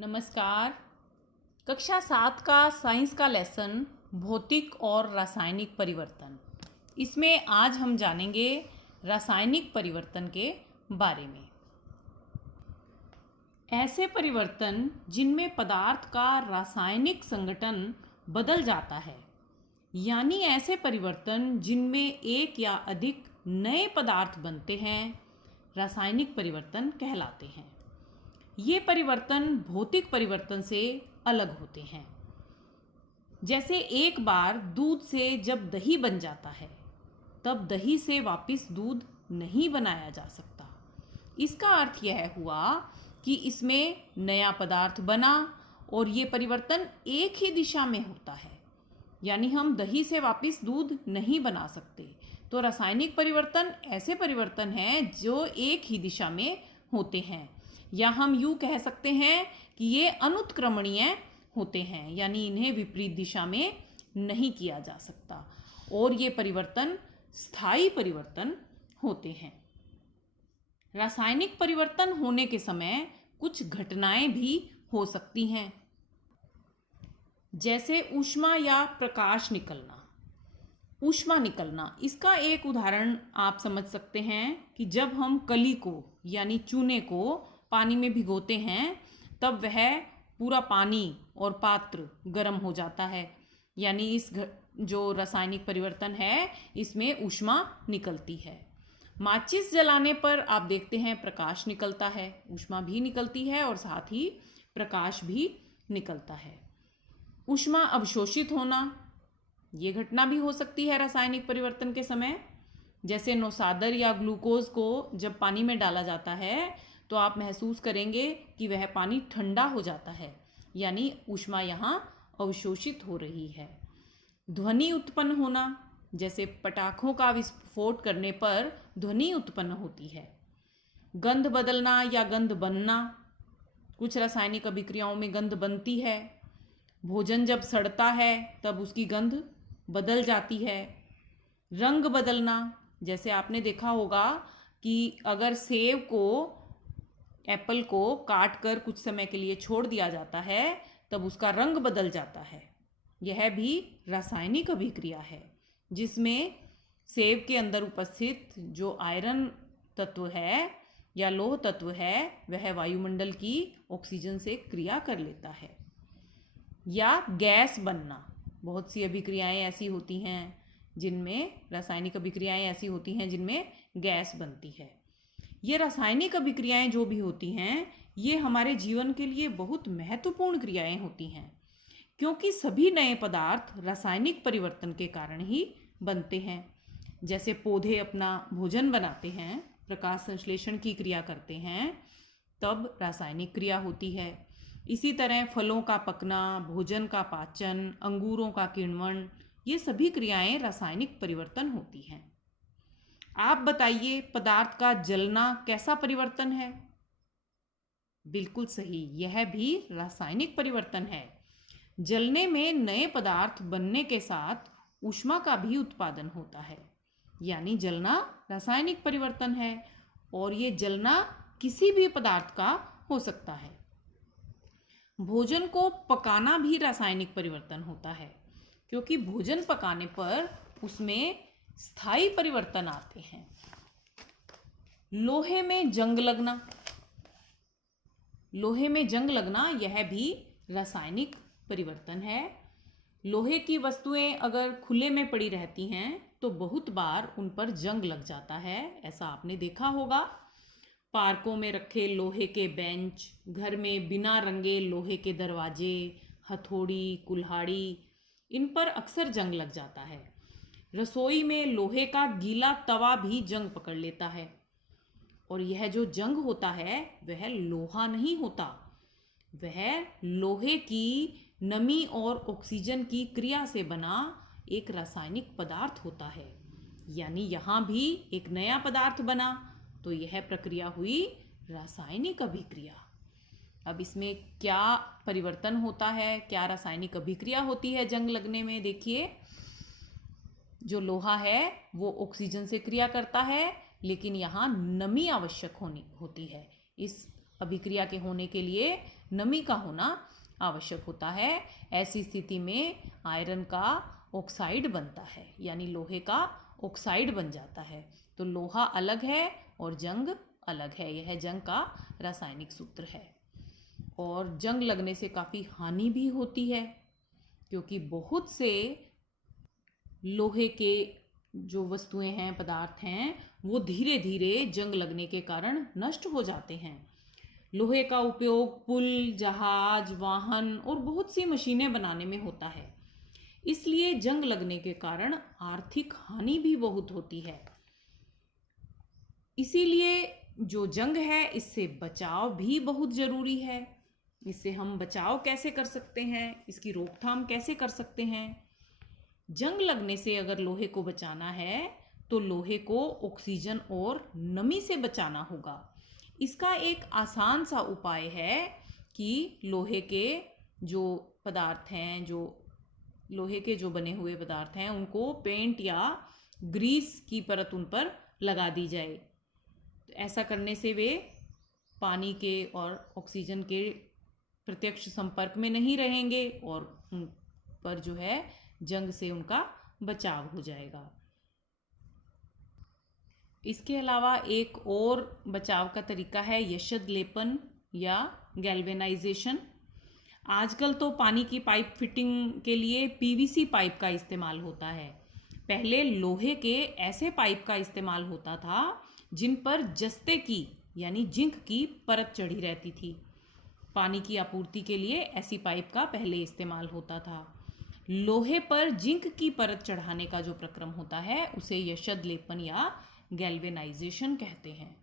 नमस्कार। कक्षा 7 का साइंस का लेसन भौतिक और रासायनिक परिवर्तन। इसमें आज हम जानेंगे रासायनिक परिवर्तन के बारे में। ऐसे परिवर्तन जिनमें पदार्थ का रासायनिक संगठन बदल जाता है, यानी ऐसे परिवर्तन जिनमें एक या अधिक नए पदार्थ बनते हैं, रासायनिक परिवर्तन कहलाते हैं। ये परिवर्तन भौतिक परिवर्तन से अलग होते हैं। जैसे एक बार दूध से जब दही बन जाता है, तब दही से वापस दूध नहीं बनाया जा सकता। इसका अर्थ यह हुआ कि इसमें नया पदार्थ बना और ये परिवर्तन एक ही दिशा में होता है, यानी हम दही से वापस दूध नहीं बना सकते। तो रासायनिक परिवर्तन ऐसे परिवर्तन हैं जो एक ही दिशा में होते हैं, या हम यूँ कह सकते हैं कि ये अनुत्क्रमणीय होते हैं, यानी इन्हें विपरीत दिशा में नहीं किया जा सकता, और ये परिवर्तन स्थायी परिवर्तन होते हैं। रासायनिक परिवर्तन होने के समय कुछ घटनाएं भी हो सकती हैं, जैसे ऊष्मा या प्रकाश निकलना। ऊष्मा निकलना, इसका एक उदाहरण आप समझ सकते हैं कि जब हम कली को यानी चूने को पानी में भिगोते हैं, तब वह पूरा पानी और पात्र गर्म हो जाता है, यानी जो रासायनिक परिवर्तन है इसमें ऊष्मा निकलती है। माचिस जलाने पर आप देखते हैं प्रकाश निकलता है, ऊष्मा भी निकलती है और साथ ही प्रकाश भी निकलता है। ऊष्मा अवशोषित होना, ये घटना भी हो सकती है रासायनिक परिवर्तन के समय। जैसे नौसादर या ग्लूकोज को जब पानी में डाला जाता है तो आप महसूस करेंगे कि वह पानी ठंडा हो जाता है, यानी ऊष्मा यहाँ अवशोषित हो रही है। ध्वनि उत्पन्न होना, जैसे पटाखों का विस्फोट करने पर ध्वनि उत्पन्न होती है। गंध बदलना या गंध बनना, कुछ रासायनिक अभिक्रियाओं में गंध बनती है। भोजन जब सड़ता है तब उसकी गंध बदल जाती है। रंग बदलना, जैसे आपने देखा होगा कि अगर सेब को, एप्पल को काट कर कुछ समय के लिए छोड़ दिया जाता है, तब उसका रंग बदल जाता है। यह भी रासायनिक अभिक्रिया है, जिसमें सेब के अंदर उपस्थित जो आयरन तत्व है या लौह तत्व है, वह वायुमंडल की ऑक्सीजन से क्रिया कर लेता है। या गैस बनना, बहुत सी अभिक्रियाएं ऐसी होती हैं जिनमें, रासायनिक अभिक्रियाएं ऐसी होती हैं जिनमें गैस बनती है। ये रासायनिक अभिक्रियाएं जो भी होती हैं, ये हमारे जीवन के लिए बहुत महत्वपूर्ण क्रियाएं होती हैं, क्योंकि सभी नए पदार्थ रासायनिक परिवर्तन के कारण ही बनते हैं। जैसे पौधे अपना भोजन बनाते हैं, प्रकाश संश्लेषण की क्रिया करते हैं, तब रासायनिक क्रिया होती है। इसी तरह फलों का पकना, भोजन का पाचन, अंगूरों का किण्वन, ये सभी क्रियाएं रासायनिक परिवर्तन होती हैं। आप बताइए, पदार्थ का जलना कैसा परिवर्तन है? बिल्कुल सही, यह भी रासायनिक परिवर्तन है। जलने में नए पदार्थ बनने के साथ ऊष्मा का भी उत्पादन होता है, यानी जलना रासायनिक परिवर्तन है, और ये जलना किसी भी पदार्थ का हो सकता है। भोजन को पकाना भी रासायनिक परिवर्तन होता है, क्योंकि भोजन पकाने पर उसमें स्थायी परिवर्तन आते हैं। लोहे में जंग लगना, लोहे में जंग लगना यह भी रासायनिक परिवर्तन है। लोहे की वस्तुएं अगर खुले में पड़ी रहती हैं तो बहुत बार उन पर जंग लग जाता है, ऐसा आपने देखा होगा। पार्कों में रखे लोहे के बेंच, घर में बिना रंगे लोहे के दरवाजे, हथौड़ी, कुल्हाड़ी, इन पर अक्सर जंग लग जाता है। रसोई में लोहे का गीला तवा भी जंग पकड़ लेता है, और यह जो जंग होता है वह लोहा नहीं होता, वह लोहे की नमी और ऑक्सीजन की क्रिया से बना एक रासायनिक पदार्थ होता है, यानी यहाँ भी एक नया पदार्थ बना, तो यह प्रक्रिया हुई रासायनिक अभिक्रिया। अब इसमें क्या परिवर्तन होता है, क्या रासायनिक अभिक्रिया होती है जंग लगने में? देखिए, जो लोहा है वो ऑक्सीजन से क्रिया करता है, लेकिन यहाँ नमी आवश्यक होती है। इस अभिक्रिया के होने के लिए नमी का होना आवश्यक होता है। ऐसी स्थिति में आयरन का ऑक्साइड बनता है, यानी लोहे का ऑक्साइड बन जाता है। तो लोहा अलग है और जंग अलग है। यह जंग का रासायनिक सूत्र है। और जंग लगने से काफ़ी हानि भी होती है, क्योंकि बहुत से लोहे के जो वस्तुएं हैं, पदार्थ हैं, वो धीरे धीरे जंग लगने के कारण नष्ट हो जाते हैं। लोहे का उपयोग पुल, जहाज, वाहन और बहुत सी मशीनें बनाने में होता है। इसलिए जंग लगने के कारण आर्थिक हानि भी बहुत होती है। इसीलिए जो जंग है, इससे बचाव भी बहुत ज़रूरी है। इससे हम बचाव कैसे कर सकते हैं, इसकी रोकथाम कैसे कर सकते हैं? जंग लगने से अगर लोहे को बचाना है तो लोहे को ऑक्सीजन और नमी से बचाना होगा। इसका एक आसान सा उपाय है कि लोहे के जो पदार्थ हैं, जो लोहे के जो बने हुए पदार्थ हैं, उनको पेंट या ग्रीस की परत उन पर लगा दी जाए। तो ऐसा करने से वे पानी के और ऑक्सीजन के प्रत्यक्ष संपर्क में नहीं रहेंगे और उन पर जो है जंग से उनका बचाव हो जाएगा। इसके अलावा एक और बचाव का तरीका है यशद लेपन या गैल्वेनाइजेशन। आजकल तो पानी की पाइप फिटिंग के लिए पीवीसी पाइप का इस्तेमाल होता है। पहले लोहे के ऐसे पाइप का इस्तेमाल होता था जिन पर जस्ते की यानी जिंक की परत चढ़ी रहती थी। पानी की आपूर्ति के लिए ऐसी पाइप का पहले इस्तेमाल होता था। लोहे पर जिंक की परत चढ़ाने का जो प्रक्रम होता है उसे यशद लेपन या गैल्वेनाइजेशन कहते हैं।